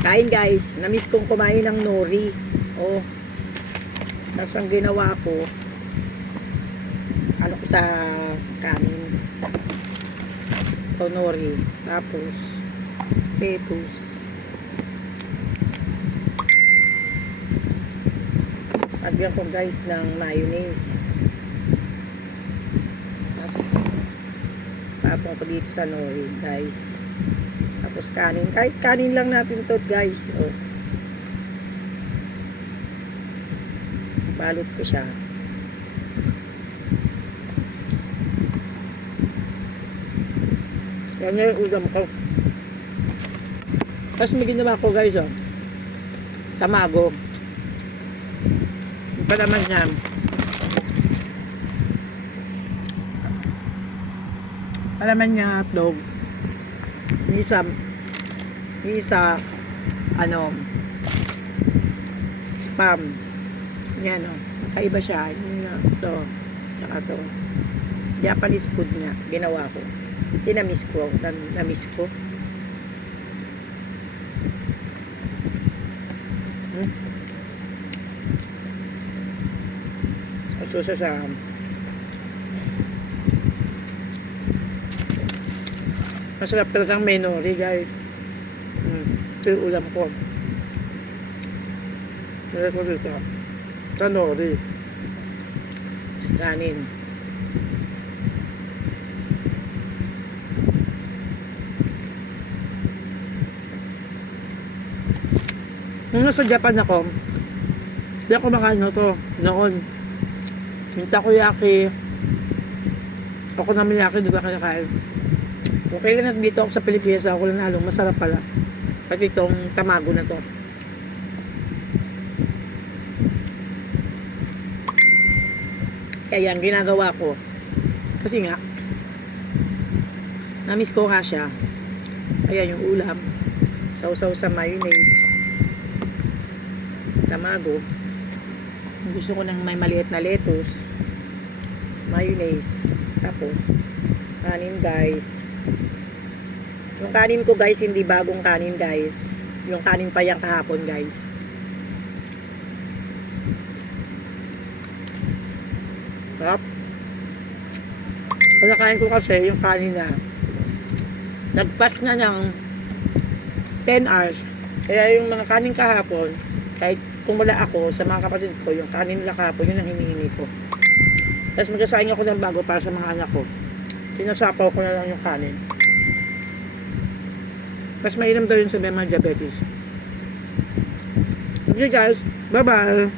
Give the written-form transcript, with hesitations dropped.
Kain guys, namiss kong kumain ng nori. Oh, tapos ang ginawa ko, ano ko sa kanin. Ito nori, tapos lettuce. Lagyan ko guys ng mayonnaise. Tapos tapon ko dito sa nori guys. Tapos kanin. Kahit kanin lang natin to guys. Oh. Balot ko siya. Yan yung ulam ko. Tapos may ginawa ko guys, oh. Tamago. Yung palaman niya. Palaman niya hotdog. Yung isa, ano, spam. Yan, oh. Kaiba siya. Ito. Tsaka ito. Japanese food nga. Ginawa ko. Sinamiss ko. Namiss ko. Susa sa masarap talagang may nori guys. Ito yung ulam ko. Nalagay ko dito sa nori kanin. Nung nasa Japan ako, hindi ako makain to noon. Yung takoyaki, ako naman yaki, di ba kinakain? Kung kailan dito ako sa Pilipinas, ako lang halong masarap pala. Pati itong tamago na to. Kaya yan, ginagawa ko. Kasi nga, namiss ko nga siya. Ayan yung ulam. Sausaw sa mayonnaise. Tamago. Gusto ko ng may maliit na lettuce, mayonnaise, tapos kanin guys. Yung kanin ko guys, hindi bagong kanin guys. Yung kanin pa yung kahapon guys. Tap. Pagkakain ko kasi yung kanin na nagpas na ng 10 hours. Kaya yung mga kanin kahapon, kahit kung wala ako sa mga kapatid ko, yung kanin nila kahapon, yun ang hinihingi ko. Tapos magsasaing ako ng bago para sa mga anak ko. Sinasapaw ko na lang yung kanin. Mas mainam daw yun sa mga diabetes. Okay guys, bye bye!